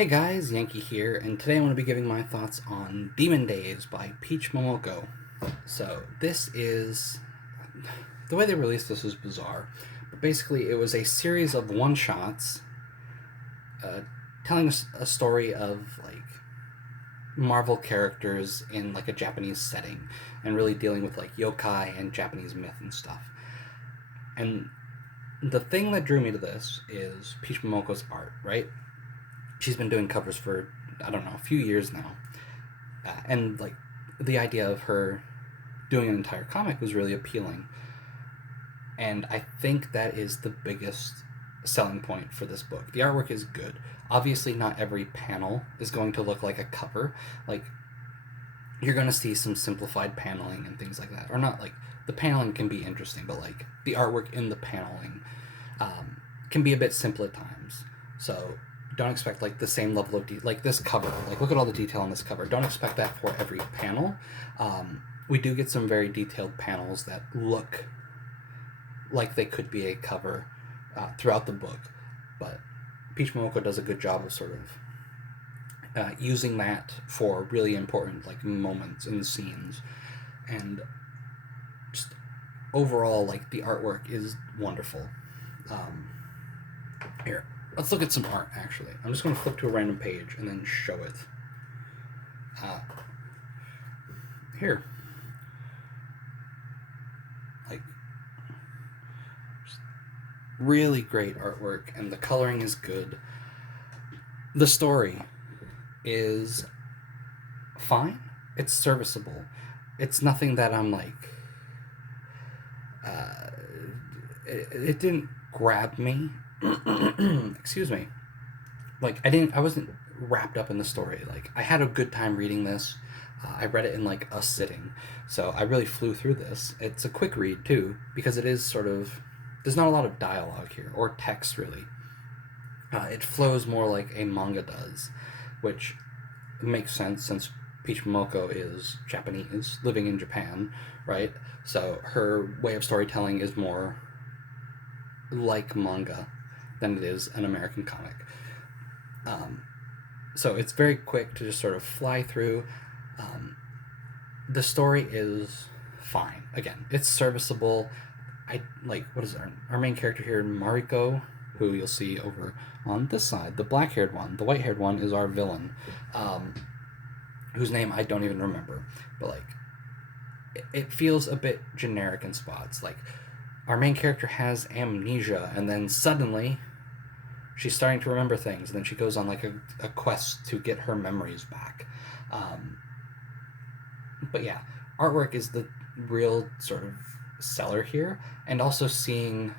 Hey guys, Yankee here, and today I want to be giving my thoughts on Demon Days by Peach Momoko. So, this is. The way they released this was bizarre, but basically, it was a series of one shots uh, telling us a story of, Marvel characters in, a Japanese setting, and really dealing with, yokai and Japanese myth and stuff. And the thing that drew me to this is Peach Momoko's art, right? She's been doing covers for, I don't know, a few years now. And the idea of her doing an entire comic was really appealing. And I think that is the biggest selling point for this book. The artwork is good. Obviously, not every panel is going to look like a cover. Like, you're going to see some simplified paneling and things like that. Or not, the paneling can be interesting, but, the artwork in the paneling can be a bit simple at times. So, don't expect, the same level of detail. Like, this cover. Look at all the detail on this cover. Don't expect that for every panel. We do get some very detailed panels that look like they could be a cover throughout the book, but Peach Momoko does a good job of sort of using that for really important moments in the scenes, and just overall the artwork is wonderful. Here, let's look at some art. Actually, I'm just going to flip to a random page and then show it. Here, like really great artwork, and the coloring is good. The story is fine. It's serviceable. It's nothing that I'm it didn't grab me. Excuse me. I wasn't wrapped up in the story. I had a good time reading this. I read it in a sitting, so I really flew through this. It's a quick read too, because it is sort of, there's not a lot of dialogue here or text really. It flows more like a manga does, which makes sense since Peach Momoko is Japanese, living in Japan, right? So her way of storytelling is more like manga than it is an American comic. So it's very quick to just sort of fly through. The story is fine. Again, it's serviceable. What is our main character here, Mariko, who you'll see over on this side, the black-haired one. The white-haired one is our villain, whose name I don't even remember. But it feels a bit generic in spots. Our main character has amnesia, and then suddenly she's starting to remember things, and then she goes on a quest to get her memories back. But yeah, artwork is the real sort of seller here, and also seeing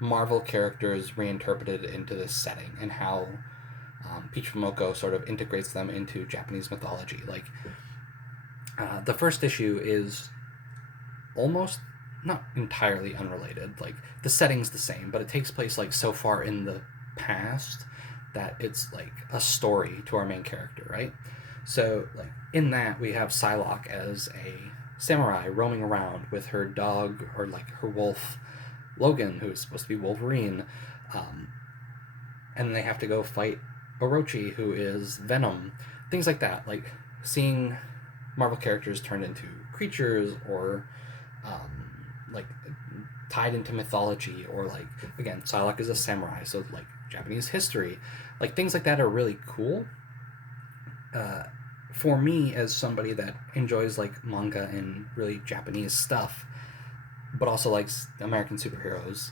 Marvel characters reinterpreted into this setting and how Peach Momoko sort of integrates them into Japanese mythology. The first issue is almost not entirely unrelated. The setting's the same, but it takes place so far in the past that it's a story to our main character, right? So in that we have Psylocke as a samurai roaming around with her dog, or her wolf Logan, who is supposed to be Wolverine, and they have to go fight Orochi, who is Venom, things like that. Seeing Marvel characters turned into creatures, or tied into mythology, or again, Psylocke is a samurai, so Japanese history, things like that are really cool. For me, as somebody that enjoys manga and really Japanese stuff, but also likes American superheroes,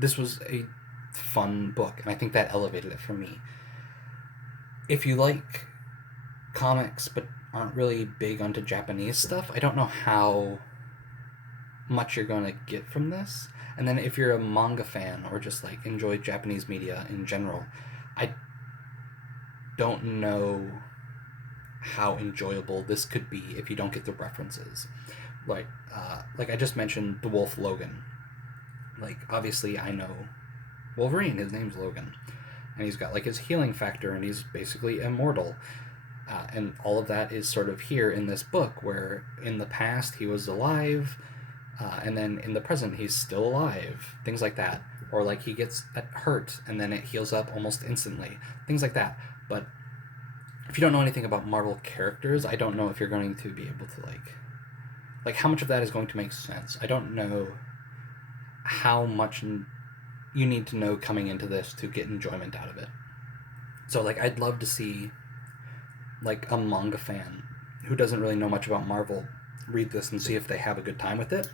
this was a fun book, and I think that elevated it for me. If you like comics but aren't really big onto Japanese stuff, I don't know how much you're going to get from this. And then if you're a manga fan or just enjoy Japanese media in general, I don't know how enjoyable this could be if you don't get the references. I just mentioned the wolf Logan. Obviously I know Wolverine, his name's Logan, and he's got his healing factor, and he's basically immortal. And all of that is sort of here in this book, where in the past he was alive, and then in the present he's still alive, things like that. or like he gets hurt and then it heals up almost instantly, things like that. But if you don't know anything about Marvel characters, I don't know if you're going to be able to like how much of that is going to make sense. I don't know how much you need to know coming into this to get enjoyment out of it. So like I'd love to see like a manga fan who doesn't really know much about Marvel read this and see if they have a good time with it,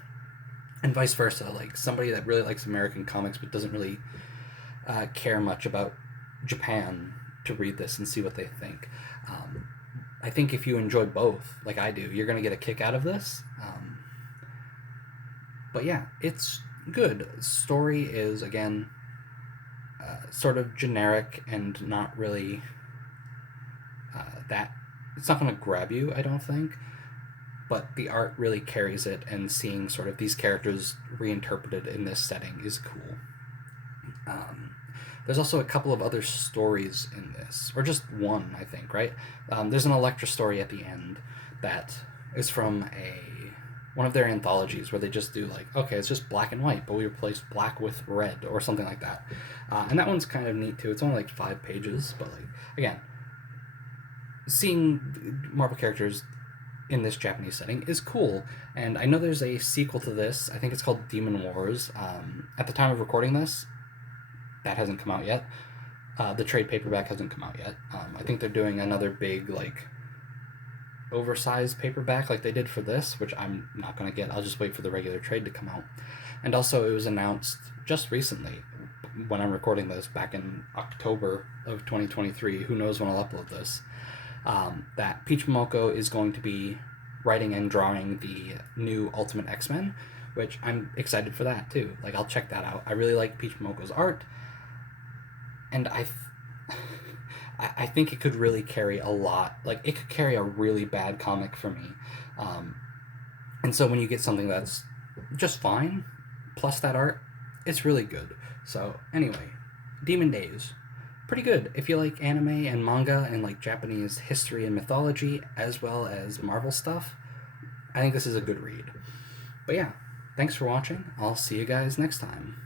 and vice versa. Like somebody that really likes American comics but doesn't really care much about Japan to read this and see what they think. I think if you enjoy both, like I do, you're gonna get a kick out of this. But yeah, it's good. Story is again sort of generic and not really that. It's not going to grab you, I don't think. But the art really carries it, and seeing sort of these characters reinterpreted in this setting is cool. There's also a couple of other stories in this, or just one, I think, right? There's an Elektra story at the end that is from one of their anthologies where they just do like, okay, it's just black and white, but we replace black with red or something like that. And that one's kind of neat too. It's only like 5 pages, but like again, seeing Marvel characters in this Japanese setting is cool. And I know there's a sequel to this. I think it's called Demon Wars. At the time of recording this, that hasn't come out yet. The trade paperback hasn't come out yet. I think they're doing another big like oversized paperback like they did for this, which I'm not going to get. I'll just wait for the regular trade to come out. And also it was announced just recently, when I'm recording this, back in October of 2023, who knows when I'll upload this, that Peach Momoko is going to be writing and drawing the new Ultimate X-Men, which I'm excited for that too. Like I'll check that out. I really like Peach Momoko's art, and I think it could really carry a lot. Like it could carry a really bad comic for me, and so when you get something that's just fine, plus that art, it's really good. So anyway, Demon Days, pretty good if you like anime and manga and like Japanese history and mythology as well as Marvel stuff. I think this is a good read. But yeah, thanks for watching. I'll see you guys next time.